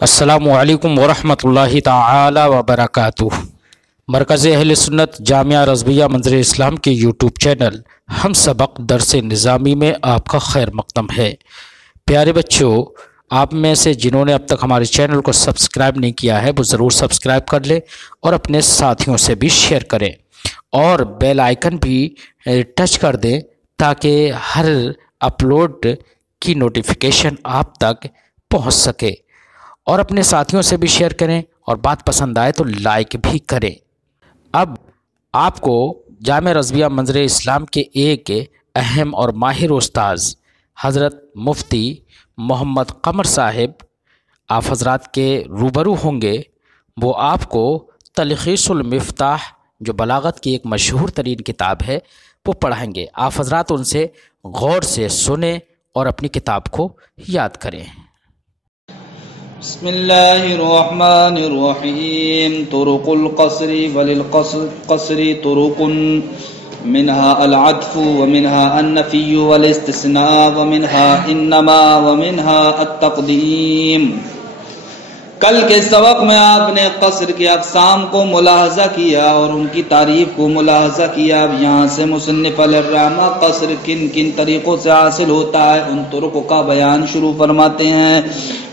السلام علیکم ورحمۃ اللہ تعالی وبرکاتہ۔ مرکز اہل سنت جامعہ رضویہ منظر اسلام کے یوٹیوب چینل ہم سبق درس نظامی میں آپ کا خیر مقدم ہے۔ پیارے بچوں، آپ میں سے جنہوں نے اب تک ہمارے چینل کو سبسکرائب نہیں کیا ہے وہ ضرور سبسکرائب کر لیں اور اپنے ساتھیوں سے بھی شیئر کریں اور بیل آئیکن بھی ٹچ کر دیں تاکہ ہر اپلوڈ کی نوٹیفیکیشن آپ تک پہنچ سکے، اور اپنے ساتھیوں سے بھی شیئر کریں اور بات پسند آئے تو لائک بھی کریں۔ اب آپ کو جامعہ رضویہ منظر اسلام کے ایک اہم اور ماہر استاذ حضرت مفتی محمد قمر صاحب آپ حضرات کے روبرو ہوں گے۔ وہ آپ کو تلخیص المفتاح جو بلاغت کی ایک مشہور ترین کتاب ہے وہ پڑھائیں گے۔ آپ حضرات ان سے غور سے سنیں اور اپنی کتاب کو یاد کریں۔ بسم اللہ الرحمن الرحیم۔ طرق القصر وللقصر طرق منها العطف ومنها النفی والاستثناء ومنها انما ومنها التقدیم۔ کل کے سبق میں آپ نے قصر کے اقسام کو ملاحظہ کیا اور ان کی تعریف کو ملاحظہ کیا۔ اب یہاں سے مصنف الرحمہ قصر کن کن طریقوں سے حاصل ہوتا ہے ان طرق کا بیان شروع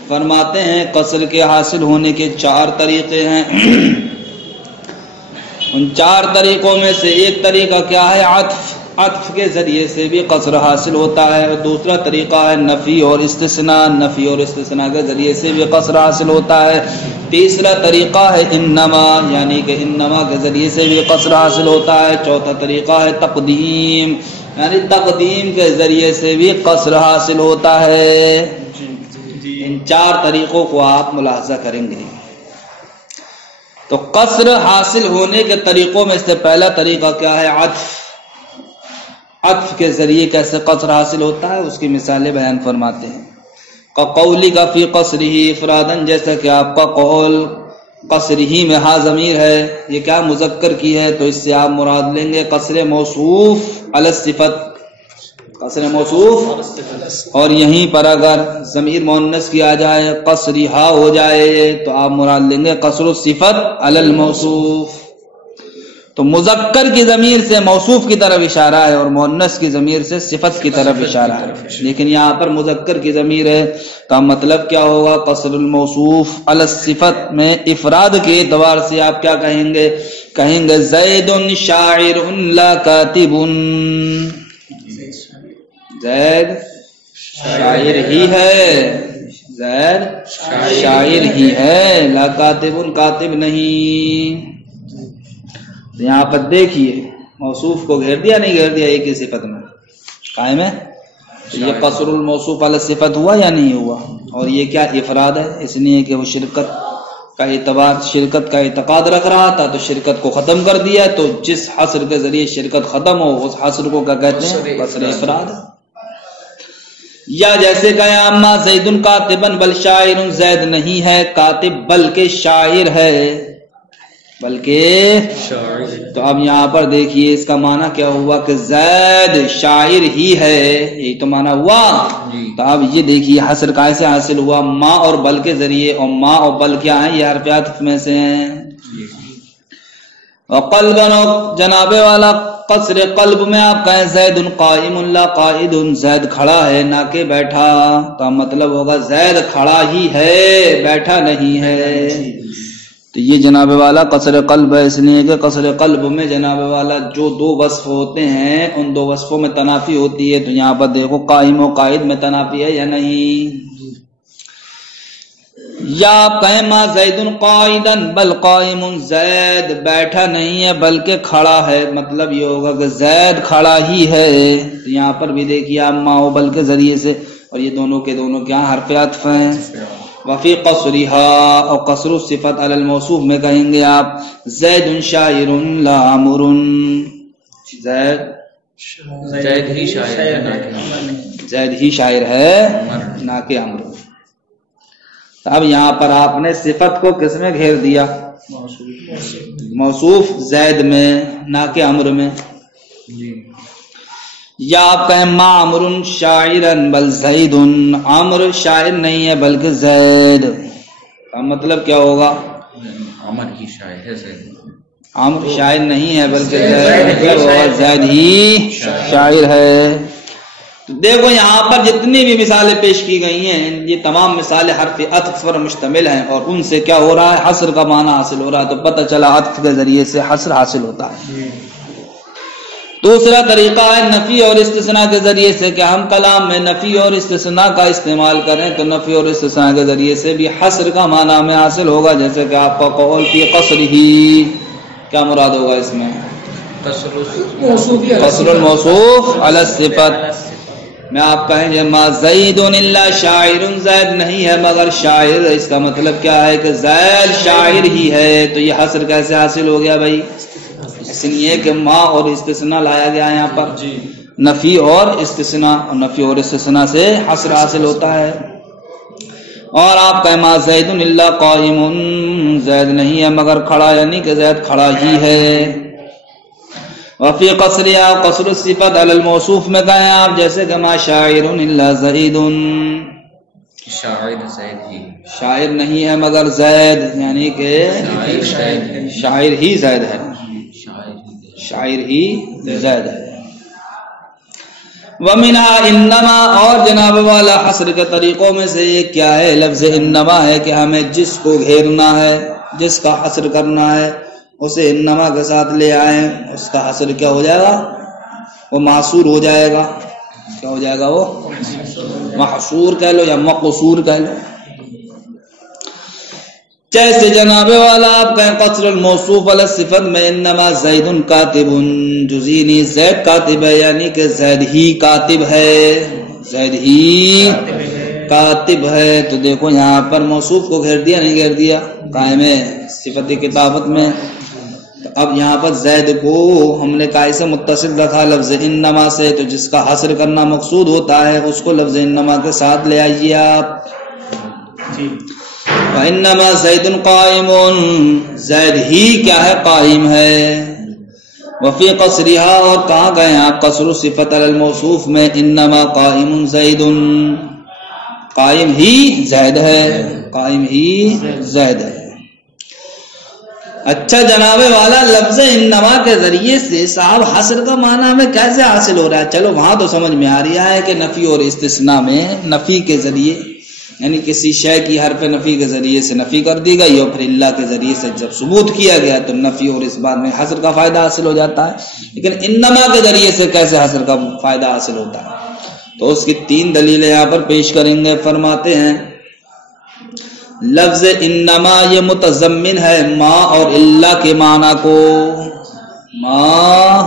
فرماتے ہیں قصر کے حاصل ہونے کے 4 طریقے ہیں۔ ان 4 طریقوں میں سے ایک طریقہ کیا ہے؟ عطف کے ذریعے سے بھی قصر حاصل ہوتا ہے، اور دوسرا طریقہ ہے نفی اور استثناء کے ذریعے سے بھی قصر حاصل ہوتا ہے۔ تیسرا طریقہ ہے انما، یعنی کہ انما کے ذریعے سے بھی قصر حاصل ہوتا ہے۔ چوتھا طریقہ ہے تقدیم، یعنی تقدیم کے ذریعے سے بھی قصر حاصل ہوتا ہے۔ ان 4 طریقوں کو آپ ملاحظہ کریں گے۔ تو قصر حاصل ہونے کے طریقوں میں سے پہلا طریقہ کیا ہے؟ عطف کے ذریعے کیسے قصر حاصل ہوتا ہے اس کی مثالیں بیان فرماتے ہیں۔ قولی کا فی قصرہ افرادن، جیسا کہ آپ کا قول قصرہ میں ہا ضمیر ہے، یہ کیا مذکر کی ہے، تو اس سے آپ مراد لیں گے قصر موصوف علی الصفت، قصر موصوف، اور یہیں پر اگر ضمیر مؤنث کی آ جائے قصرہا ہو جائے تو آپ مراد لیں گے قصر الصفت علی الموصوف۔ تو مذکر کی ضمیر سے موصوف کی طرف اشارہ ہے اور مؤنث کی ضمیر سے صفت کی طرف اشارہ ہے، لیکن یہاں پر مذکر کی ضمیر ہے تو مطلب کیا ہوگا؟ قصر الموصوف علی الصفت میں افراد کے اعتبار سے آپ کیا کہیں گے زید شاعر لا کاتب، زید شاعر ہی ہے، زید شاعر ہی ہے، لا کاتب کاتب نہیں۔ یہاں پر دیکھیے موصوف کو گھیر دیا نہیں گھیر دیا، ایک ہی صفت میں قائم ہے، یہ قصر الموصوف علی صفت ہوا یا نہیں ہوا؟ اور یہ کیا افراد ہے، اس لیے کہ وہ شرکت کا اعتقاد رکھ رہا تھا تو شرکت کو ختم کر دیا، تو جس حصر کے ذریعے شرکت ختم ہو اس حصر کو کیا کہتے ہیں؟ قصر افراد۔ یا جیسے کہا اما زید کاتبا بل شاعر، زید نہیں ہے کاتب بلکہ شاعر ہے، بلکہ تو اب یہاں پر دیکھیے اس کا معنی کیا ہوا کہ زید شاعر ہی ہے، یہی تو معنی ہوا۔ تو اب یہ دیکھیے حصر کیسے حاصل ہوا؟ ما اور بل کے ذریعے، اور ما اور بل کیا ہیں؟ یہ حرف عطف میں سے ہیں۔ وقلبا، جناب والا قصر قلب میں آپ کہیں زید قائم لا قائد، زید کھڑا ہے نہ کہ بیٹھا، تو مطلب ہوگا زید کھڑا ہی ہے بیٹھا نہیں ہے۔ تو یہ جناب والا قصر قلب ہے، اس لیے کہ قصر قلب میں جناب والا جو 2 وصف ہوتے ہیں ان 2 وصفوں میں تنافی ہوتی ہے، تو یہاں پر دیکھو قائم و قائد میں تنافی ہے یا نہیں۔ یا آپ کہیں ما زید قائدا بل قائم، زید بیٹھا نہیں ہے بلکہ کھڑا ہے، مطلب یہ ہوگا کہ زید کھڑا ہی ہے۔ تو یہاں پر بھی دیکھیے آپ ما و بل کے ذریعے سے، اور یہ دونوں کے دونوں کیا حرف عطف ہیں۔ وفی قصرہا، اور قصر الصفت علی الموصوف میں کہیں گے آپ زید شاعر لا عمر، زید ہی شاعر ہے نہ کہ عمر۔ اب یہاں پر آپ نے صفت کو کس میں گھیر دیا؟ موصوف زید میں نہ کہ عمر میں۔ یا آپ کہیں ما عمر شاعرا بل زید، عمر شاعر نہیں ہے بلکہ زید۔ کا مطلب کیا ہوگا؟ عمر ہی شاعر ہے زید، عمر شاعر نہیں ہے بلکہ زید ہی شاعر ہے۔ دیکھو یہاں پر جتنی بھی مثالیں پیش کی گئی ہیں یہ تمام مثالیں حرف عطف پر مشتمل ہیں، اور ان سے کیا ہو رہا ہے؟ حصر کا معنی حاصل ہو رہا ہے، تو پتہ چلا عطف کے ذریعے سے حصر حاصل ہوتا ہے۔ دوسرا طریقہ ہے نفی اور استثناء کے ذریعے سے، کہ ہم کلام میں نفی اور استثناء کا استعمال کریں تو نفی اور استثناء کے ذریعے سے بھی حصر کا معنی ہمیں حاصل ہوگا، جیسے کہ آپ کا قول فی قصرہ، کیا مراد ہوگا اس میں؟ قصر الموصوف علی الصفت۔ میں آپ کہیں گے ما زید الا شاعر، زید نہیں ہے مگر شاعر، اس کا مطلب کیا ہے کہ زید شاعر ہی ہے، تو یہ حصر کیسے حاصل ہو گیا بھائی؟ اس لیے کہ ما اور استثناء لایا گیا یہاں پر، نفی اور استثناء، اور نفی اور استثناء سے حصر حاصل ہوتا ہے۔ اور آپ کہیں ما زید الا قائم، زید نہیں ہے مگر کھڑا، یعنی کہ زید کھڑا ہی ہے۔ وفی قصرها قصر الصفت علی الموصوف میں کہیں آپ، جیسے کہ ما شاعر الا زید، شاعر زید ہی، شاعر نہیں ہے مگر زید، یعنی کہ شاعر ہی زید ہے، شاعر ہی زید ہے۔ ومنها انما، اور جناب والا حصر کے طریقوں میں سے ایک کیا ہے؟ لفظ انما ہے، کہ ہمیں جس کو گھیرنا ہے، جس کا حصر کرنا ہے اسے انما کے ساتھ لے آئیں، اس کا حصر کیا ہو جائے گا؟ وہ محصور ہو جائے گا۔ کیا ہو جائے گا؟ وہ محصور کہہ لو یا مقصور کہہ لو۔ جیسے جناب والا آپ کہیں قصر الموصوف علی الصفت میں انما زید کاتب، جزینی زید کاتب ہے، یعنی کہ زید ہی کاتب ہے، زید ہی کاتب ہے۔ تو دیکھو یہاں پر موصوف کو گھیر دیا نہیں گھیر دیا؟ قائم ہے صفت کتابت میں۔ تو اب یہاں پر زید کو ہم نے کائے سے متصل رکھا؟ لفظ انما سے، تو جس کا حصر کرنا مقصود ہوتا ہے اس کو لفظ انما کے ساتھ لے آئیے آپ۔ وَإِنَّمَا زَيْدٌ قَائِمٌ، زید ہی کیا ہے؟ قائم ہے۔ وفی قصرها، اور کہاں گئے آپ قصر صفت علی الموصوف میں؟ انما قائم زید، قائم ہی زید ہے، قائم ہی زید ہے۔ اچھا جناب والا لفظ انما کے ذریعے سے صاحب حصر کا معنی ہمیں کیسے حاصل ہو رہا ہے؟ چلو وہاں تو سمجھ میں آ رہا ہے کہ نفی اور استثناء میں نفی کے ذریعے، یعنی کسی شے کی حرف نفی کے ذریعے سے نفی کر دی گئی، اور پھر اللہ کے ذریعے سے جب ثبوت کیا گیا تو نفی اور اس بات میں حصر کا فائدہ حاصل ہو جاتا ہے۔ لیکن انما کے ذریعے سے کیسے حصر کا فائدہ حاصل ہوتا ہے؟ تو اس کی 3 دلیلیں یہاں پر پیش کریں گے۔ فرماتے ہیں لفظ انما یہ متضمن ہے ما اور اللہ کے معنی کو، ما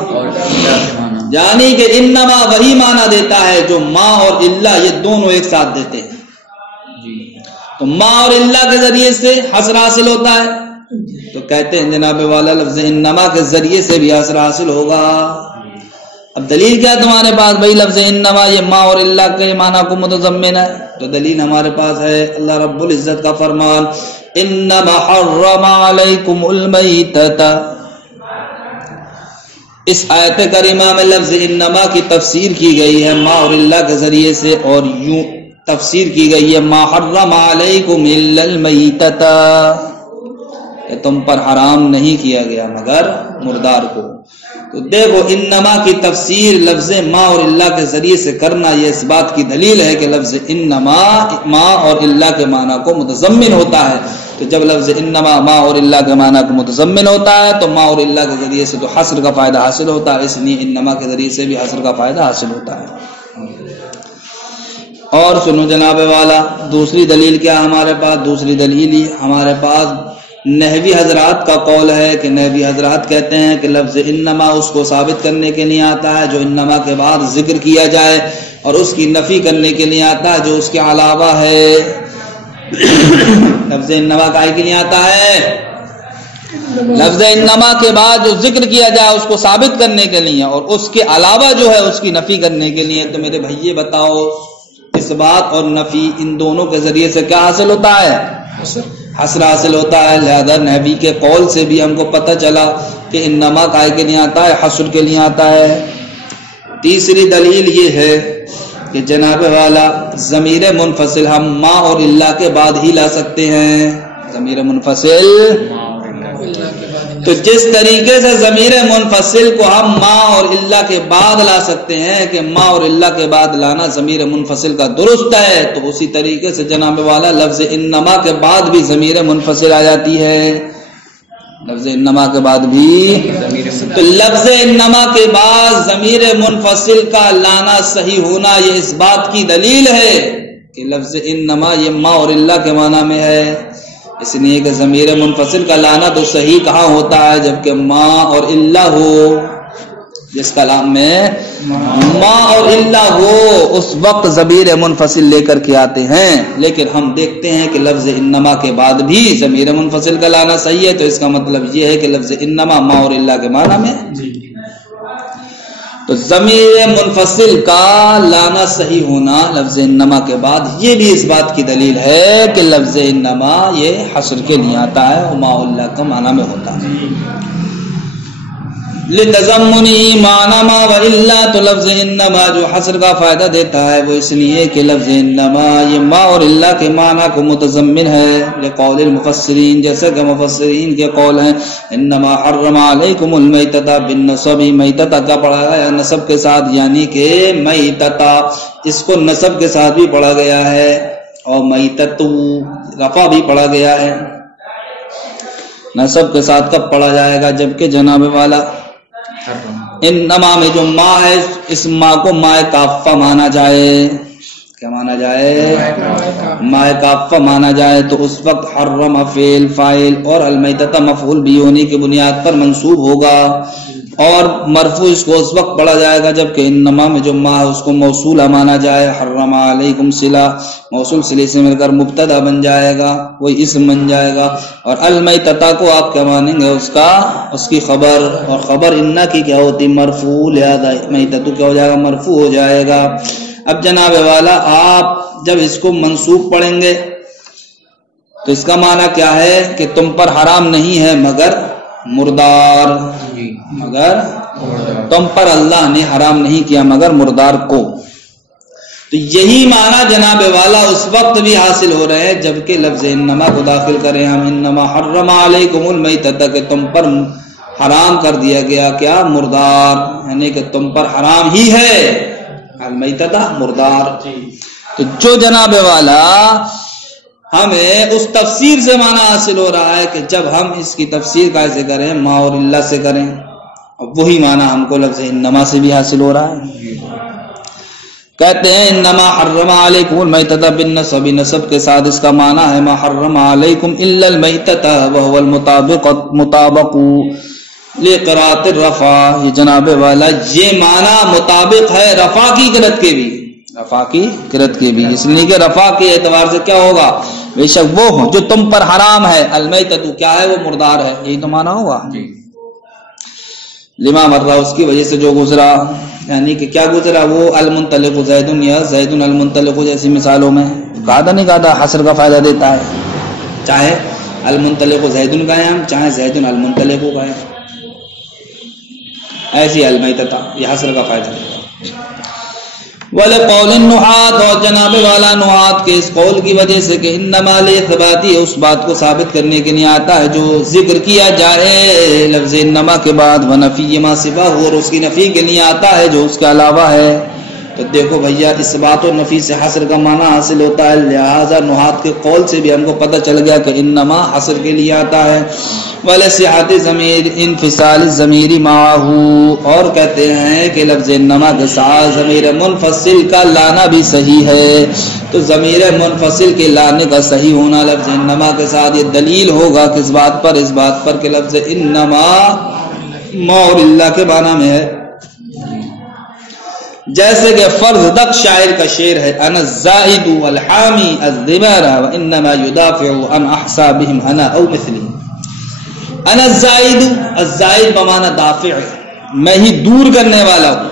اور اللہ کے معنی، یعنی کہ انما وہی معنی دیتا ہے جو ما اور اللہ یہ دونوں ایک ساتھ دیتے ہیں۔ تو ما اور اللہ کے ذریعے سے حصر حاصل ہوتا ہے، تو کہتے ہیں جناب والا لفظ انما کے ذریعے سے بھی حصر حاصل ہوگا۔ اب دلیل کیا تمہارے پاس بھائی؟ لفظ انما یہ ما اور اللہ کے معنی کو متضمن ہے، تو دلیل ہمارے پاس ہے اللہ رب العزت کا فرمان انما حرم علیکم المیتۃ۔ اس آیت کریمہ میں لفظ انما کی تفسیر کی گئی ہے ما اور اللہ کے ذریعے سے، اور یوں تفسیر کی گئی ہے ما حرم علیکم الا المیتۃ، کہ تم پر حرام نہیں کیا گیا مگر مردار کو۔ تو دیکھو انما کی تفسیر لفظ ما اور اللہ کے ذریعے سے کرنا یہ اس بات کی دلیل ہے کہ لفظ انما ما اور اللہ کے معنی کو متضمن ہوتا ہے۔ تو جب لفظ انما ما اور اللہ کے معنی کو متضمن ہوتا ہے تو ما اور اللہ کے ذریعے سے تو حصر کا فائدہ حاصل ہوتا ہے، اس لیے انما کے ذریعے سے بھی حصر کا فائدہ حاصل ہوتا ہے۔ اور سنو جناب والا دوسری دلیل کیا ہمارے پاس؟ دوسری دلیل ہمارے پاس نحوی حضرات کا قول ہے کہ نحوی حضرات کہتے ہیں کہ لفظ انما اس کو ثابت کرنے کے لیے آتا ہے جو انما کے بعد ذکر کیا جائے، اور اس کی نفی کرنے کے لیے آتا ہے جو اس کے علاوہ ہے۔ لفظ انما کائے کے لیے آتا ہے؟ لفظ انما کے بعد جو ذکر کیا جائے اس کو ثابت کرنے کے لیے، اور اس کے علاوہ جو ہے اس کی نفی کرنے کے لیے۔ تو میرے بھائی بتاؤ اس بات اور نفی ان دونوں کے ذریعے سے کیا حاصل ہوتا ہے؟ حصر حاصل ہوتا ہے۔ لہذا نبی کے قول سے بھی ہم کو پتہ چلا کہ انما کائے کے لیے آتا ہے؟ حصر کے لیے آتا ہے۔ تیسری دلیل یہ ہے کہ جناب والا ضمیر منفصل ہم ما اور اللہ کے بعد ہی لا سکتے ہیں، ضمیر منفصل. تو جس طریقے سے ضمیر منفصل کو ہم ما اور الا کے بعد لا سکتے ہیں کہ ما اور الا کے بعد لانا ضمیر منفصل کا درست ہے، تو اسی طریقے سے جناب والا لفظ انما کے بعد بھی ضمیر منفصل آ جاتی ہے. لفظ انما کے بعد بھی، تو لفظ انما کے بعد ضمیر منفصل کا لانا صحیح ہونا یہ اس بات کی دلیل ہے کہ لفظ انما یہ ما اور الا کے معنی میں ہے. اس لیے کہ ضمیر منفصل کا لانا تو صحیح کہاں ہوتا ہے جبکہ ما اور الا ہو. جس کلام میں ما اور الا ہو اس وقت ضمیر منفصل لے کر کے آتے ہیں، لیکن ہم دیکھتے ہیں کہ لفظ انما کے بعد بھی ضمیر منفصل کا لانا صحیح ہے، تو اس کا مطلب یہ ہے کہ لفظ انما ما اور الا کے معنی میں. تو ضمیر منفصل کا لانا صحیح ہونا لفظ انما کے بعد یہ بھی اس بات کی دلیل ہے کہ لفظ انما یہ حصر کے لیے آتا ہے اور ما اللہ کا معنی میں ہوتا ہے. لتضمنی معنی ما و الا، تو لفظ انما جو حصر کا فائدہ دیتا ہے وہ اس لیے کہ لفظ انما یہ ما اور الا کے معنی کو متضمن ہے. لقول المفسرین، جیسے کہ مفسرین کے قول ہیں انما حرم علیکم المیتۃ بالنصب، میتۃ کا پڑھا گیا نصب کے ساتھ، یعنی کہ میتۃ اس کو نصب کے ساتھ بھی پڑھا گیا ہے اور میتۃ رفع بھی پڑھا گیا ہے. نصب کے ساتھ کب پڑھا جائے گا؟ جبکہ جناب والا انما میں جو ما ہے اس ما کو مائے کافہ مانا جائے. کیا مانا جائے؟ مائے کافہ مانا جائے، تو اس وقت حرم فعل فاعل اور المیتۃ مفعول بھی ہونے کی بنیاد پر منصوب ہوگا، اور مرفوع اس کو اس وقت پڑھا جائے گا جبکہ انما میں جو ما ہے اس کو موصولہ مانا جائے. حرم علیکم صلہ، موصول صلے سے مل کر مبتدا بن جائے گا، وہی اسم بن جائے گا. اور المیتۃ کو آپ کیا مانیں گے؟ اس کی خبر، اور خبر انا کی کیا ہوتی؟ مرفوع، لہذا میتۃ کیا ہو جائے گا؟ مرفوع ہو جائے گا. اب جناب والا آپ جب اس کو منصوب پڑھیں گے تو اس کا معنی کیا ہے کہ تم پر حرام نہیں ہے مگر مردار، مگر تم پر اللہ نے حرام نہیں کیا مگر مردار کو. تو یہی معنی جناب والا اس وقت بھی حاصل ہو رہے ہیں جبکہ لفظ انما کو داخل کریں ہم. انما حرم علیکم المیتۃ کہ تم پر حرام کر دیا گیا کیا؟ مردار، یعنی کہ تم پر حرام ہی ہے المیتۃ مردار. تو جو جناب والا ہمیں اس تفسیر سے معنی حاصل ہو رہا ہے کہ جب ہم اس کی تفسیر کیسے کریں؟ ما اور اللہ سے کریں، وہی معنی ہم کو لفظ انما سے بھی حاصل ہو رہا ہے. کہتے ہیں انما حرم علیکم المیتۃ بالنصب، نصب کے ساتھ اس کا معنی ہے ما حرم علیکم الا المیتۃ وهو المطابق لقراءۃ الرفع. یہ جناب والا یہ معنی مطابق ہے رفع کی قرأت کے بھی، رفع کی قرأت کے بھی، اس لیے کہ رفع کے اعتبار سے کیا ہوگا؟ بے شک وہ جو تم پر حرام ہے، المیتۃ کیا ہے؟ وہ مردار ہے، یہی تو معنی ہوگا. لما مر اس کی وجہ سے جو گزرا، یعنی کہ کیا گزرا؟ وہ المنطلق زید یا زید المنطلق جیسی مثالوں میں قاعدہ نہیں قاعدہ حصر کا فائدہ دیتا ہے، چاہے المنطلق زید قائم چاہے زید المنطلق قائم، ایسی المیتۃ یہ حصر کا فائدہ دیتا ہے. وَلَقَوْلِ النُّحَاةِ، اور جناب والا نحات کے اس قول کی وجہ سے کہ انما لِثْبَاتِ اس بات کو ثابت کرنے کے لیے آتا ہے جو ذکر کیا جائے لفظ انما کے بعد، وَنَفِيِّ مَا سِوَاهُ اور اس کی نفی کے لیے آتا ہے جو اس کے علاوہ ہے. تو دیکھو بھیا اس بات و نفی سے حصر کا معنی حاصل ہوتا ہے، لہذا نحات کے قول سے بھی ہم کو پتہ چل گیا کہ انما حصر کے لیے آتا ہے. وَلَصِحَةِ ضمیر انفصال الضمیر معه، اور کہتے ہیں کہ لفظ انما کے ساتھ ضمیر منفصل کا لانا بھی صحیح ہے. تو ضمیر منفصل کے لانے کا صحیح ہونا لفظ انما کے ساتھ یہ دلیل ہوگا کس بات پر؟ اس بات پر کہ لفظ انما ما اور اللہ کے معنی میں ہے. جیسے کہ فرض دق شاعر کا شعر ہے انا الزائد والحامی الذمار وانما يدافع عن احسابهم انا او مثلی. انا الزائد، الزائد بمعنی دافع، میں ہی دور کرنے والا ہوں،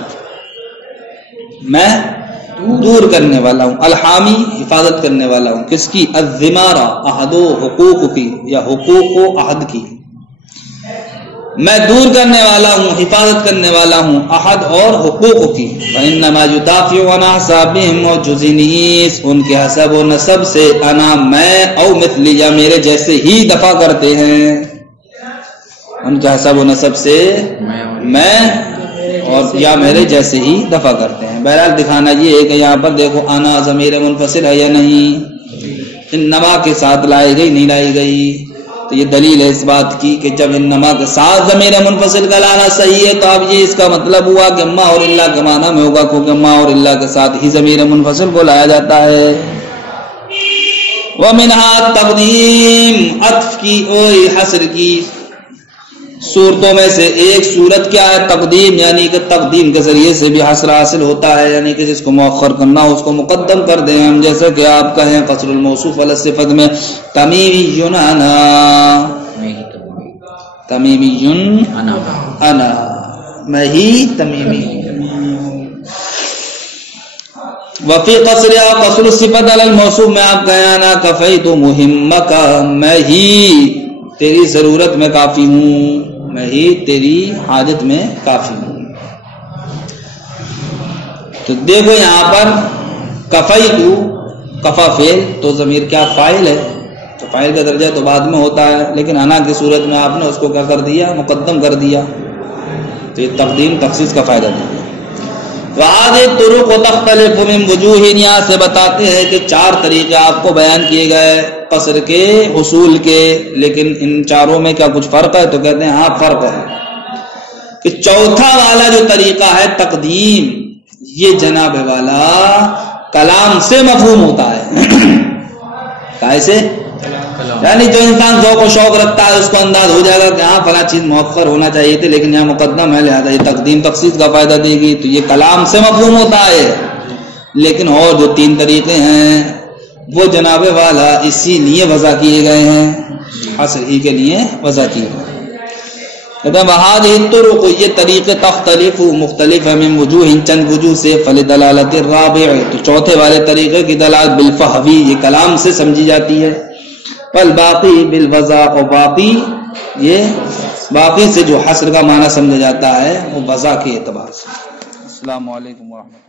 میں دور کرنے والا ہوں. الحامی حفاظت کرنے والا ہوں، کس کی؟ الذمار عہد و حقوق کی یا حقوق و عہد کی. میں دور کرنے والا ہوں، حفاظت کرنے والا ہوں احد اور حقوق کی۔ وَإِنَّمَا يُدَافِعُ عَنْ أَحْسَابِهِمْ وَجُزِنِيسِ، ان کے حسب و نسب سے انا میں او مثلی یا میرے جیسے ہی دفع کرتے ہیں، ان کے حسب و نسب سے میں اور یا میرے جیسے ہی دفع کرتے ہیں۔ بہرحال دکھانا یہ ہے کہ یہاں پر دیکھو انا ضمیر منفصل ہے یا نہیں، انما کے ساتھ لائی گئی نہیں لائی گئی، تو یہ دلیل ہے اس بات کی کہ جب انما کے ساتھ ضمیر منفصل کا لانا صحیح ہے تو اب یہ اس کا مطلب ہوا کہ اما اور اللہ کے معنی میں ہوگا، کیونکہ اما اور اللہ کے ساتھ ہی ضمیر منفصل کو لایا جاتا ہے۔ وَمِنْهَا تقدیم، عطف کی اور حصر کی صورتوں میں سے ایک صورت کیا ہے؟ تقدیم، یعنی کہ تقدیم کے ذریعے سے بھی حصر حاصل ہوتا ہے، یعنی کہ جس کو مؤخر کرنا ہو اس کو مقدم کر دیں ہم، جیسے کہ آپ کہیں قصر الموصوف علی الصفت میں تمیمی انا، تمیمی انا، میں ہی تمیمی۔ وفی قصر یا قصر الصفت علی الموصوف میں آپ کہیں انا کفیت مہمک، میں ہی تیری ضرورت میں کافی ہوں، میں ہی تیری حاجت میں کافی ہوں۔ تو دیکھو یہاں پر کفیتو، کفا فعل تو ضمیر کیا فاعل ہے، تو فاعل کا درجہ تو بعد میں ہوتا ہے، لیکن انا کی صورت میں آپ نے اس کو کیا کر دیا؟ مقدم کر دیا، تو یہ تقدیم تخصیص کا فائدہ دے گا۔ وَهَذِهِ الطُّرُقُ تَخْتَلِفُ مِنْ وُجُوهٍ، یہاں سے بتاتے ہیں کہ چار طریقے آپ کو بیان کیے گئے قصر کے حصول کے، لیکن ان چاروں میں کیا کچھ فرق ہے؟ تو کہتے ہیں ہاں فرق ہے، کہ چوتھا والا جو طریقہ ہے تقدیم، یہ جناب والا کلام سے مفہوم ہوتا ہے۔ کیسے؟ یعنی جو انسان ذوق و شوق رکھتا ہے اس کو انداز ہو جائے گا کہ ہاں فلاں چیز مؤخر ہونا چاہیے تھی لیکن یہاں مقدم ہے، لہذا یہ تقدیم تخصیص کا فائدہ دے گی، تو یہ کلام سے مفہوم ہوتا ہے۔ لیکن اور جو تین طریقے ہیں وہ جناب والا اسی لیے وضع کیے گئے ہیں، حصر ہی کے لیے وضع کیے گئے۔ کہتے ہیں وَهَذِهِ الطُّرُقُ، یہ طریقے تختلف مختلف ہے، من وجوہ، چند وجوہ سے، فَلِدَلَالَةِ الرَّابِعِ، تو چوتھے والے طریقے کی دلالت بالفہوی، یہ کلام سے سمجھی جاتی ہے، والباقی بالوضع، اور باقی یہ باقی سے جو حصر کا معنی سمجھا جاتا ہے وہ وضع کے اعتبار سے۔ السلام علیکم ورحمۃ اللہ۔